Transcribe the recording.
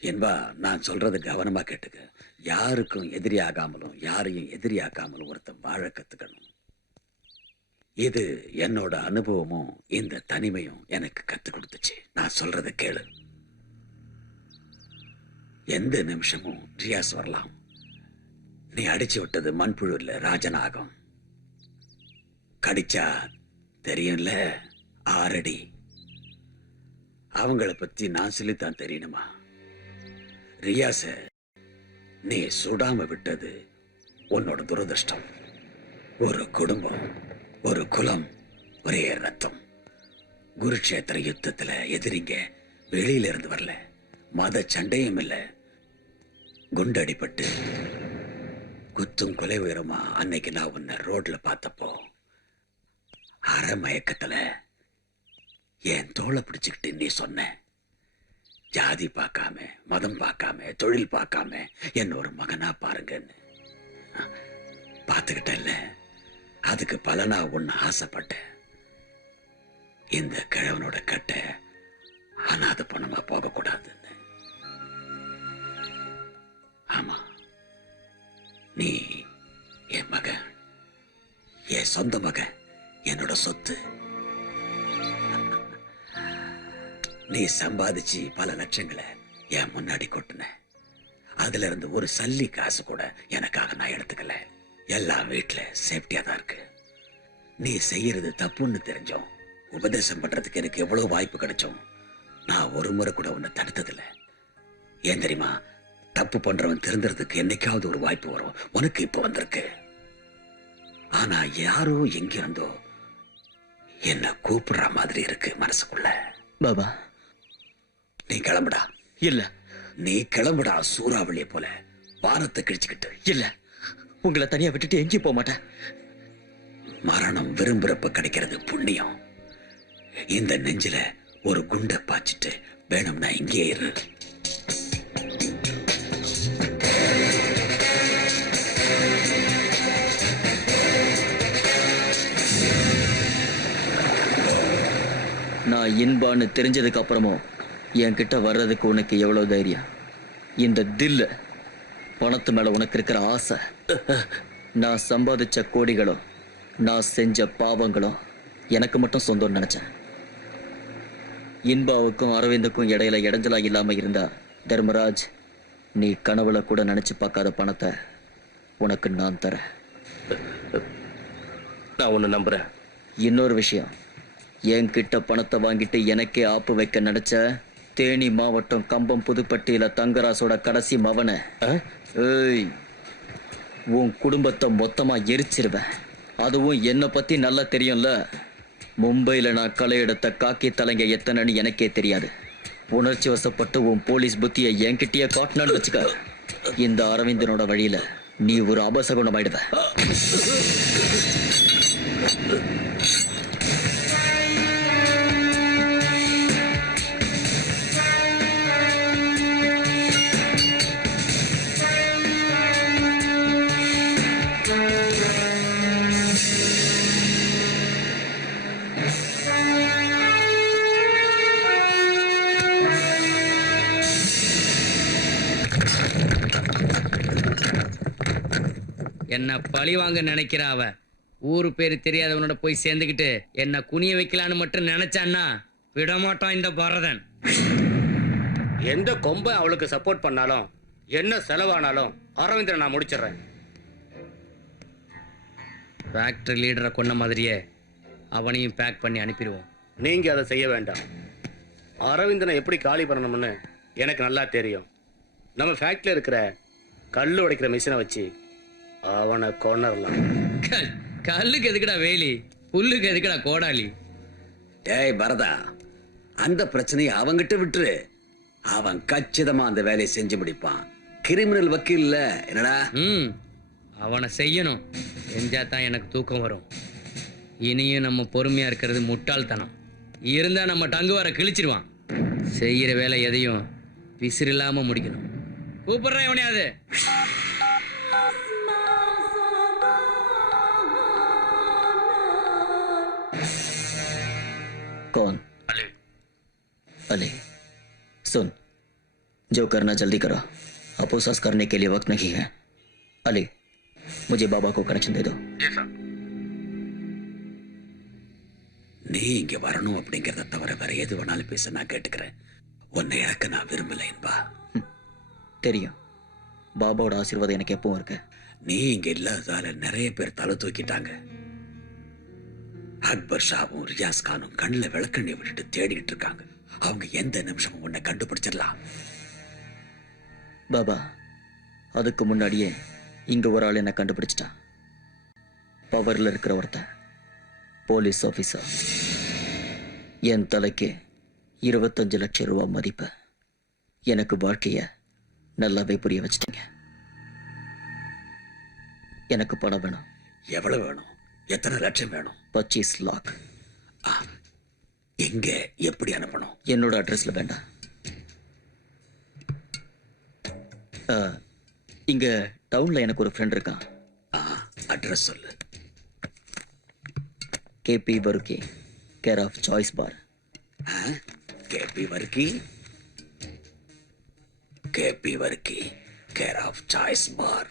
என்பா நான் சொல்றது கவனமா கேட்டுக்க. யாருக்கும் எதிரியாகாமலும் யாரையும் எதிரியாக்காமலும் ஒருத்தன் வாழ கத்துக்கணும். இது என்னோட அனுபவமும் இந்த தனிமையும் எனக்கு கத்து கொடுத்துச்சு. நான் சொல்றத கேளு. எந்த நிமிஷமும் ரியாஸ் வரலாம். நீ அடிச்சு விட்டது மண்புழு ராஜநாகம். கடிச்சா தெரியும்ல? ஆறடி. அவங்கள பத்தி நான் சொல்லித்தான் தெரியணுமா? ரியாச நீ சுடாம விட்டது உன்னோட துரதிர்ஷ்டம். ஒரு குடும்பம் ஒரு குலம் ஒரே ரத்தம். குருக்ஷேத்திர யுத்தத்துல எதிரிங்க வெளியில இருந்து வரல. மத சண்டையும் இல்ல. குண்டடிப்பட்டு குத்தும் கொலை உயரமா அன்னைக்கு நான் உன்னை ரோட்ல பார்த்தப்போ அரை மயக்கத்துல என் தோலை பிடிச்சுக்கிட்டு நீ சொன்ன. ஜாதி பார்க்காம மதம் பார்க்காம தொழில் பார்க்காம என்ன ஒரு மகனா பாருங்கன்னு. பார்த்துக்கிட்டல்ல அதுக்கு பலனா ஒன்னு ஆசைப்பட்டேன். இந்த கிழவனோட கட்டை அனாத பணமா போகக்கூடாதுன்னு. ஆமா நீ என் மகன் என் சொந்த மகன் என்னோட சொத்து. நீ சம்பாதிச்சு பல லட்சங்களை என் முன்னாடி கொட்டின. அதுல இருந்து ஒரு சல்லி காசு கூட எனக்காக நான் எடுத்துக்கல. எல்லாம் வீட்டுல சேஃப்டியா தான் இருக்கு. நீ செய்யறது தப்புன்னு தெரிஞ்சோம். உபதேசம் பண்றதுக்கு எனக்கு எவ்வளவு வாய்ப்பு கிடைச்சோம். நான் ஒரு முறை கூட உன்னை தடுத்ததில்ல. ஏன் தெரியுமா? தப்பு பண்றவன் திருந்துறதுக்கு என்னைக்காவது ஒரு வாய்ப்பு வரும். உனக்கு இப்போ வந்திருக்கு. ஆனா யாரோ எங்க இருந்தோ என்ன கூப்பிடுற மாதிரி இருக்கு மனசுக்குள்ள. பாபா. நீ கிளம்புடா. இல்ல. நீ கிளம்புடா சூறாவளிய போல. வானத்தை கிழிச்சுக்கிட்டு. இல்ல. உங்களை தனியா விட்டுட்டு எங்கேயும் போக மாட்டேன். மரணம் விரும்புறப்ப கிடைக்கிறது புண்ணியம். இந்த நெஞ்சில ஒரு குண்டை பாய்ச்சிட்டு வேணும்னா இங்கே இரு. நான் இன்பான்னு தெரிஞ்சதுக்கு அப்புறமும் என்கிட்ட வர்றதுக்கு உனக்கு எவ்வளவு தைரியம்? இந்த தில்லு பணத்து மேல உனக்கு இருக்கிற ஆசை. நான் சம்பாதிச்ச கோடிகளும் நான் செஞ்ச பாவங்களும் எனக்கு மட்டும் சொந்தம்னு நினைச்சேன். இன்பாவுக்கும் அரவிந்துக்கும் இடையில இடைஞ்சலா இல்லாம இருந்தா தர்மராஜ் நீ கனவுல கூட நினைச்சு பார்க்காத பணத்தை உனக்கு நான் தரேன். நான் ஒன்று நம்புறேன். இன்னொரு விஷயம் என்கிட்ட பணத்தை வாங்கிட்டு எனக்கே ஆப்பு வைக்க நினைச்ச தேனி மாவட்டம் கம்பம் புதுப்பட்டியில தங்கராசோட கடைசி மவன. ஏய் உன் குடும்பத்தை மொத்தமா எரிச்சிருவேன். அதுவும் என்னை பத்தி நல்லா தெரியும்ல. மும்பையில நான் களை எடுத்த காக்கி தலைங்க எத்தனைன்னு எனக்கே தெரியாது. உணர்ச்சி வசப்பட்டு உன் போலீஸ் புத்தியை என்கிட்டயே காட்டினான்னு வச்சுக்க. இந்த அரவிந்தனோட வழியில நீ ஒரு அபசகுணம் என்ன பழி வாங்க நினைக்கிறா அவ? ஊரு பேரு தெரியாதவனோட போய் சேர்ந்துக்கிட்டு என்ன குனிய வைக்கலான்னு மட்டும் நினைச்சான்னா விடமாட்டான் இந்த பரதன். எந்த கொம்பை அவளுக்கு சப்போர்ட் பண்ணாலும் என்ன செலவானாலும் அரவிந்தரை நான் முடிச்சிடுறேன். ஃபேக்டரி லீடரை கொன்ன மாதிரியே அவனையும் பேக் பண்ணி அனுப்பிடுவோம். நீங்க அதை செய்ய வேண்டாம். அரவிந்தனை எப்படி காலி பண்ணணும்னு எனக்கு நல்லா தெரியும். நம்ம ஃபேக்டரியில் இருக்கிற கல் உடைக்கிற மிஷினை வச்சு அவனை கொன்னரலாம் கல் கல்லுக்கு எதுக்குடா வேலி? புல்லுக்கு எதுக்குடா கோடாலி? டேய் பரதா. அந்த பிரச்சனையை அவங்கிட்ட விட்டுரு. அவன் கச்சிதமா அந்த வேலையை செஞ்சு முடிப்பான். கிரிமினல் வக்கீல் இல்ல. என்னடா? ம் அவனை செய்யணும். செஞ்சா தான் எனக்கு தூக்கம் வரும். இனியும் நம்ம பொறுமையா இருக்கிறது முட்டாள்தனம். இருந்தா நம்ம டங்கு வர கிழிச்சிருவான். செய்யற வேலை எதையும் விசிறில்லாம முடிக்கணும். கூப்பிடுறேன் எவனையாது कौन अली सुन जो करना जल्दी करो अपोसास करने के लिए वक्त नहीं है अली मुझे बाबा को कनेक्शन दे दो நீ இங்க வரணும் அப்படிங்கறத தவிர வேற எது வேணாலும் பேச நான் கேட்டுக்கிறேன் உன்னை இழக்க நான் விரும்பல என்பா தெரியும். பாபாவோட ஆசீர்வாதம் எனக்கு எப்பவும் இருக்கு. நீ இங்க இல்லாததால நிறைய பேர் தலை தூக்கிட்டாங்க. அக்பர் ஷாவும் ரியாஸ் கானும் கண்ணில் விளக்கண்ணி விட்டுட்டு தேடிட்டு இருக்காங்க. அவங்க எந்த நிமிஷமும் உன்னை கண்டுபிடிச்சிடலாம். பாபா அதுக்கு முன்னாடியே இங்க ஒரு ஆள் என்ன கண்டுபிடிச்சிட்டான் பவர்ல இருக்கிற ஒருத்தன் போலீஸ் ஆஃபீஸர் என் தலைக்கு இருபத்தஞ்சு லட்சம் ரூபா மதிப்பு. எனக்கு வாழ்க்கைய நல்லாவே புரிய வச்சிட்டீங்க. எனக்கு பணம் வேணும். எவ்வளவு வேணும்? எத்தனை லட்சம் வேணும்? பச்சீஸ் லாக். எங்க எப்படி அனுப்பணும்? என்னோட அட்ரஸ்ல வேண்டாம் இங்க டவுன்ல எனக்கு ஒரு ஃப்ரெண்ட் இருக்கான். அட்ரஸ் சொல்லு. KP Varkey care of choice bar KP Varkey? KP Varkey care of choice bar